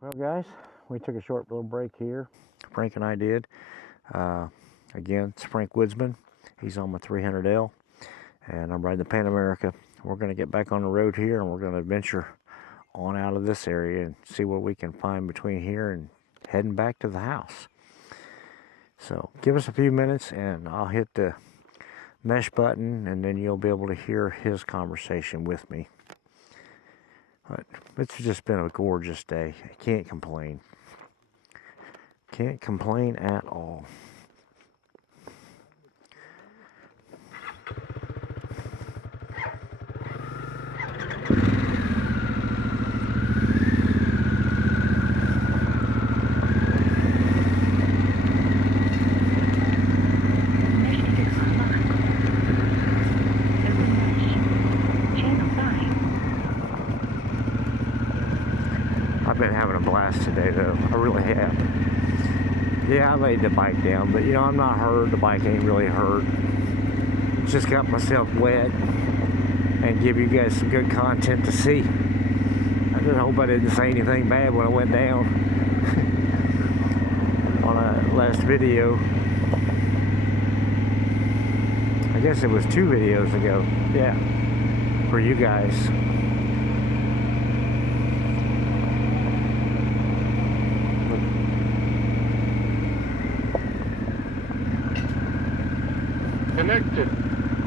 Well, guys, we took a short little break here. Frank and I did. Again, it's Frank Woodzman. He's on my 300L, and I'm riding the Pan America. We're going to get back on the road here, and we're going to adventure on out of this area and see what we can find between here and heading back to the house. So give us a few minutes, and I'll hit the mesh button, and then you'll be able to hear his conversation with me. But it's just been a gorgeous day. I can't complain. Can't complain at all. I've been having a blast today, though. I really have. Yeah, I laid the bike down, but you know, I'm not hurt. The bike ain't really hurt. Just got myself wet and give you guys some good content to see. I just hope I didn't say anything bad when I went down on a last video. I guess it was 2 videos ago. Yeah, for you guys. Connected.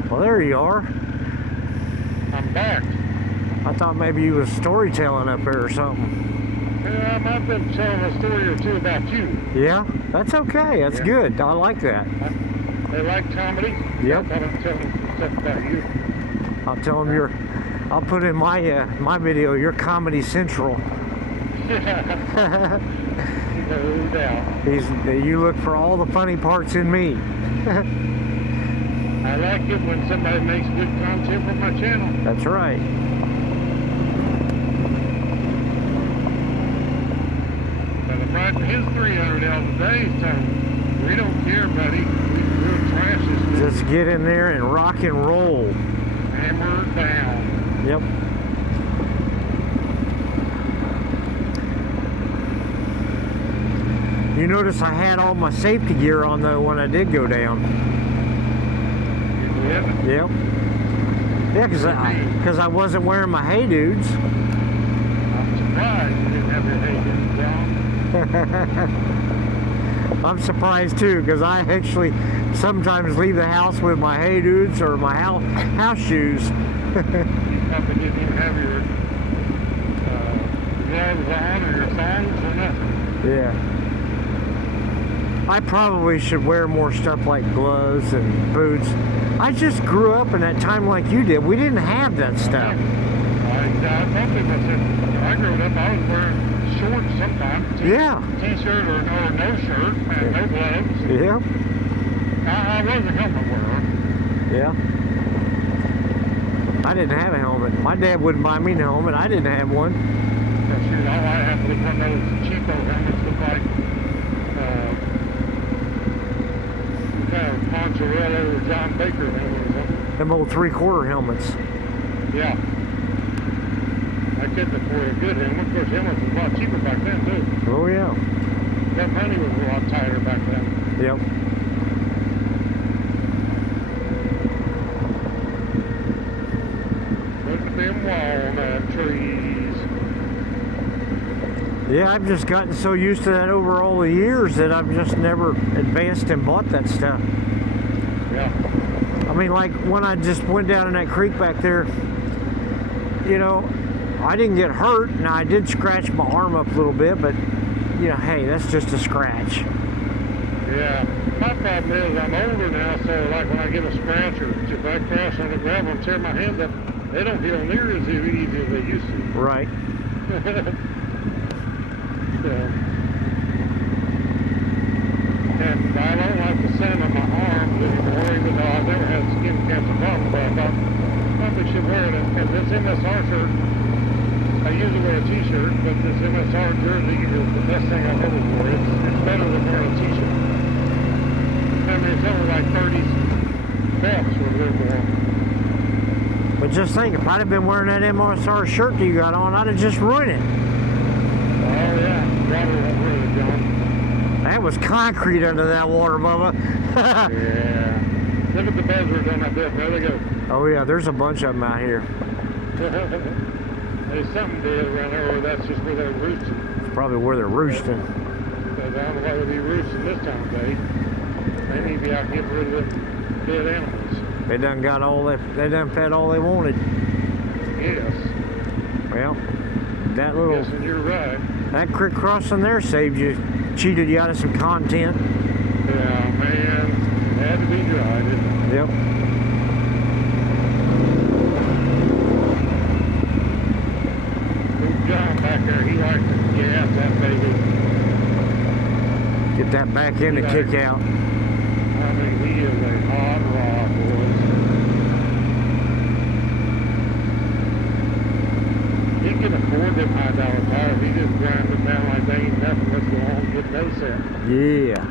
Well, there you are. I'm back. I thought maybe you was storytelling up there or something. Yeah, I've been telling a story or two about you. Yeah, that's okay. That's good. I like that. They like comedy. Yep. I thought I'd tell them some stuff about you. I'll tell them I'll put in my video, you're Comedy Central. No doubt. You look for all the funny parts in me. I like it when somebody makes good content for my channel. That's right. But I'm riding his 300L today, so we don't care, buddy. We'll trash this. Just get in there and rock and roll. Hammer down. Yep. You notice I had all my safety gear on though when I did go down. Yep. Yeah, because I wasn't wearing my Hey Dudes. I'm surprised you didn't have your Hey Dudes on. I'm surprised too, because I actually sometimes leave the house with my Hey Dudes or my house shoes. You probably didn't even have your gloves on or your thongs or nothing. Yeah. I probably should wear more stuff like gloves and boots. I just grew up in that time like you did. We didn't have that stuff. I probably when I grew up, I was wearing shorts sometimes. T-shirt or no shirt and no gloves. Yeah. I was a helmet wearer. Yeah. I didn't have a helmet. My dad wouldn't buy me a helmet. I didn't have one. Shoot, all I had was one of those cheapo helmets look like kind of Poncherello or John Baker helmet. Them old 3/4 helmets. Yeah. I couldn't afford a good helmet. Of course, helmets was a lot cheaper back then, too. Oh, yeah. That money was a lot tighter back then. Yep. Look at them walnut trees. Yeah, I've just gotten so used to that over all the years that I've just never advanced and bought that stuff. Yeah. I mean, like when I just went down in that creek back there, you know, I didn't get hurt. Now, I did scratch my arm up a little bit, but, you know, hey, that's just a scratch. Yeah. My problem is I'm older now, so like when I get a scratch or if I crash on the gravel and tear my hands up, they don't heal near as easy as they used to. Right. So, and I don't like the sound of my arms anymore, even though I've never had skin cancer problem, but I thought I probably should wear it. And this MSR shirt, I usually wear a t-shirt, but this MSR jersey is the best thing I've ever worn. It's better than wearing a t-shirt. I mean, it's only like 30 bucks or a little more. But just think, if I'd have been wearing that MSR shirt that you got on, I'd have just ruined it. Oh, yeah. That was concrete under that water, Bubba. Yeah. Look at the buzzards on that bit. There they go. Oh yeah, there's a bunch of them out here. There's something dead around there, or that's just where they're roosting. It's probably where they're roosting. Because I don't know why they'd be roosting this time of day. They need to be out getting rid of them dead animals. They done got all they done fed all they wanted. Yes. Well, that little Yes, and you're right. that creek crossing there saved you, cheated you out of some content. Yeah, man. It had to be dry, didn't it? Yep. Old John back there, he likes to gas that baby. Get that back in and kick out. I mean, he is a hot rod, boys. He can afford them high-dollar tires. He just grinds them down like they ain't nothing. Let's go on and get those set. Yeah.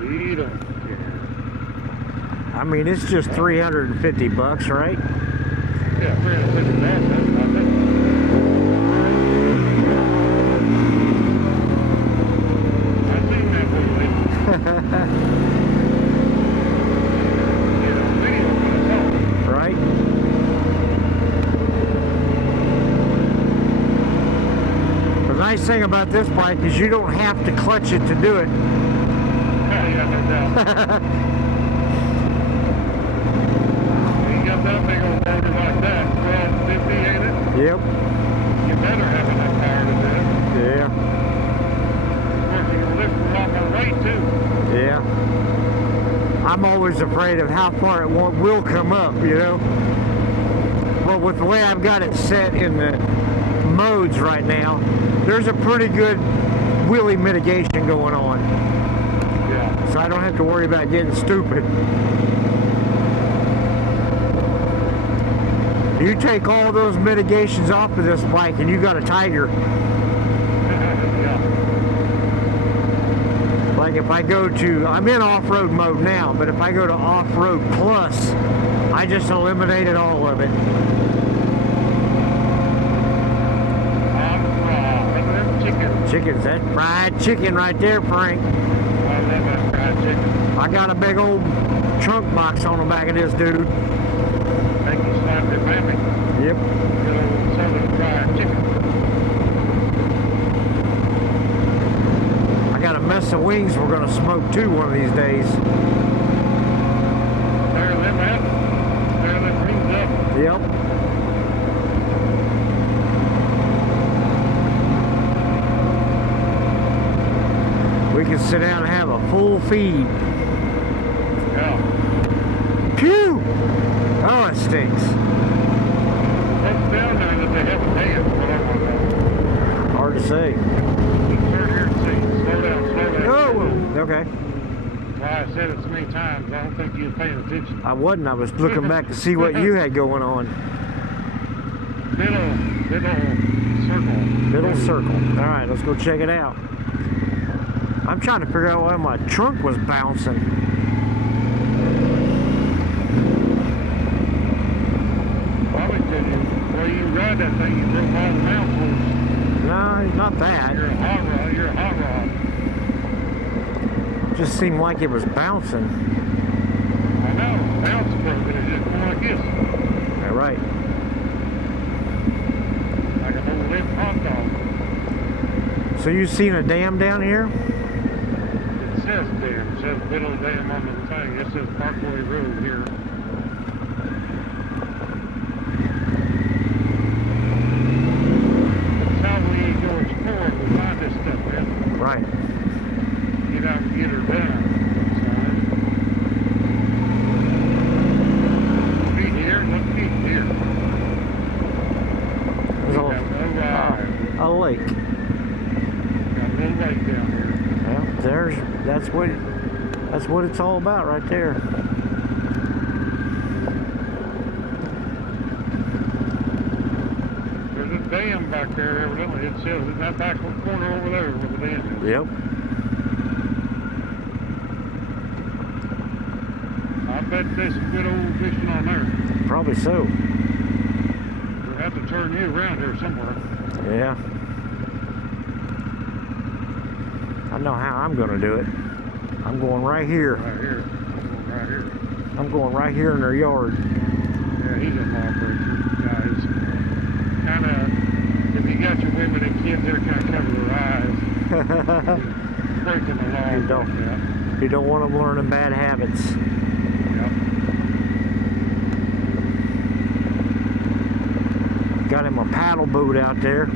He don't care. I mean, it's just $350, right? Yeah, $350, I think. I've seen that movie. You know, video when it's on. Right? The nice thing about this bike is you don't have to clutch it to do it. Yeah, no doubt. You got that big old motor like that, 1250, ain't it? Yep. You better have enough power to do it. Yeah. Of course, you can lift a lot more weight, too. Yeah. I'm always afraid of how far it will come up, you know. But with the way I've got it set in the modes right now, there's a pretty good wheelie mitigation going on. Yeah. So I don't have to worry about getting stupid. You take all those mitigations off of this bike and you got a tiger. Yeah. Like if I go to, I'm in off-road mode now, but if I go to off-road plus, I just eliminated all of it. Chickens, that's fried chicken right there, Frank. I love that fried chicken. I got a big old trunk box on the back of this dude. Think you slapped it, baby. Yep. Good old southern fried chicken. I got a mess of wings we're gonna smoke too one of these days. There them at. There them rings up. Yep. We can sit down and have a full feed. Yeah. Phew! Oh, it stinks. What's down there that they haven't taken? What I want to know. Hard to say. Turn here and see. Slow down, slow down. Oh, okay. Why I said it so many times, I don't think you were paying attention. I wasn't. I was looking back to see what you had going on. Middle circle. Middle circle. All right, let's go check it out. I'm trying to figure out why my trunk was bouncing. Probably did you. Well, you ride that thing, you broke all the mouth. No, not that. You're a hot rod. You're a hot rod. It just seemed like it was bouncing. I know. Now it's broken. It's just going like this. All right. Like an old limp hot dog. So you seen a dam down here? It says dam. It says middle dam on the thing. It says Parkway Road here. That's how we ain't go exploring. We find this stuff, man. Right. Get out and get her done. Feet here, look feet here. There's Got a lake. a little lake down here. Well, that's what it's all about right there. There's a dam back there, evidently. It says in that back corner over there where the dam is. Yep. I bet there's some good old fishing on there. Probably so. We'll have to turn you around here somewhere. Yeah. know how I'm going to do it. I'm going right here. Right here. Right here. I'm going right here in their yard. Yeah, he's a lawbreaker, guys. Kind of, if you got your women and kids there, kind of cover their eyes. Breaking the law. You don't want them learning bad habits. Yep. Got him a paddle boat out there.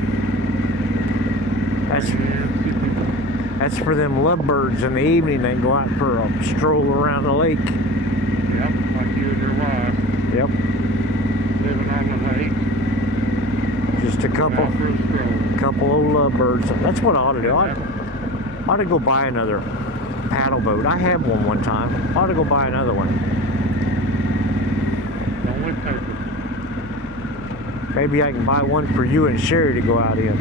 That's for them lovebirds in the evening. They go out for a stroll around the lake. Yep, like you and your wife. Yep. Living on the lake. Just a couple old lovebirds. That's what I ought to do. I ought to go buy another paddle boat. I had one time. I ought to go buy another one. Only paper. Maybe I can buy one for you and Sherry to go out in.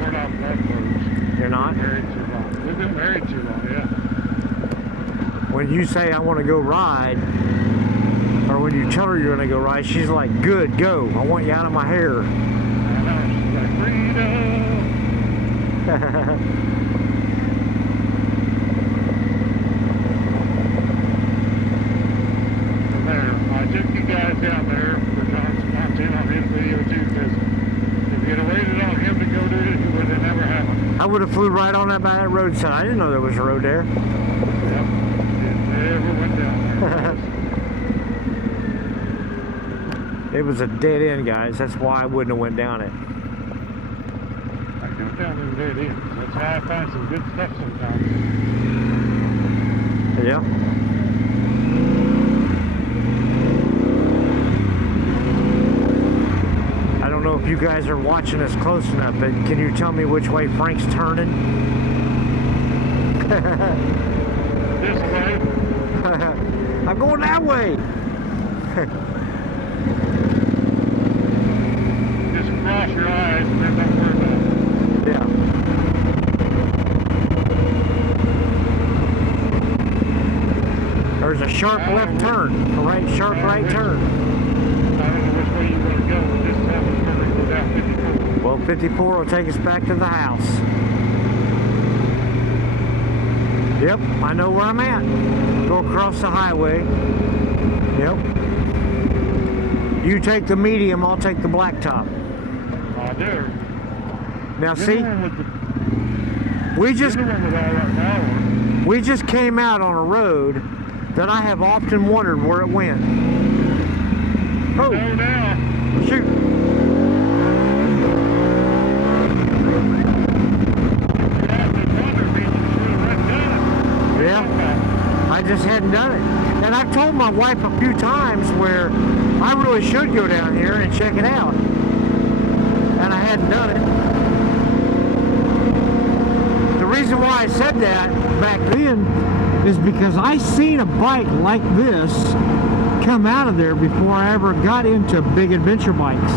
We're not lovebirds. You're not? We've been married too long, yeah. When you say I want to go ride, or when you tell her you're going to go ride, she's like, good, go. I want you out of my hair. I know, she's like, freedom. I took you guys down there for John's content on his video too, because if you'd have waited on him to go do it, it would have never happened. I would have flew right on that by that roadside. I didn't know there was a road there. Yep, it never went down there. It was a dead end, guys. That's why I wouldn't have went down it. I go down them dead ends. That's how I find some good stuff sometimes. Yeah. I don't know if you guys are watching us close enough, but can you tell me which way Frank's turning? This way. I'm going that way. Just cross your eyes and then don't worry about it. Yeah. There's a sharp left turn, a right sharp right turn. I don't know which way you want to go, but this time we're going to go down 54. Well, 54 will take us back to the house. Yep, I know where I'm at. Go across the highway. Yep. You take the medium, I'll take the blacktop. I do. Now see, we just came out on a road that I have often wondered where it went. Oh, go now. shoot. Yeah, I just hadn't done it. And I've told my wife a few times where I really should go down here and check it out. And I hadn't done it. The reason why I said that back then is because I seen a bike like this come out of there before I ever got into big adventure bikes.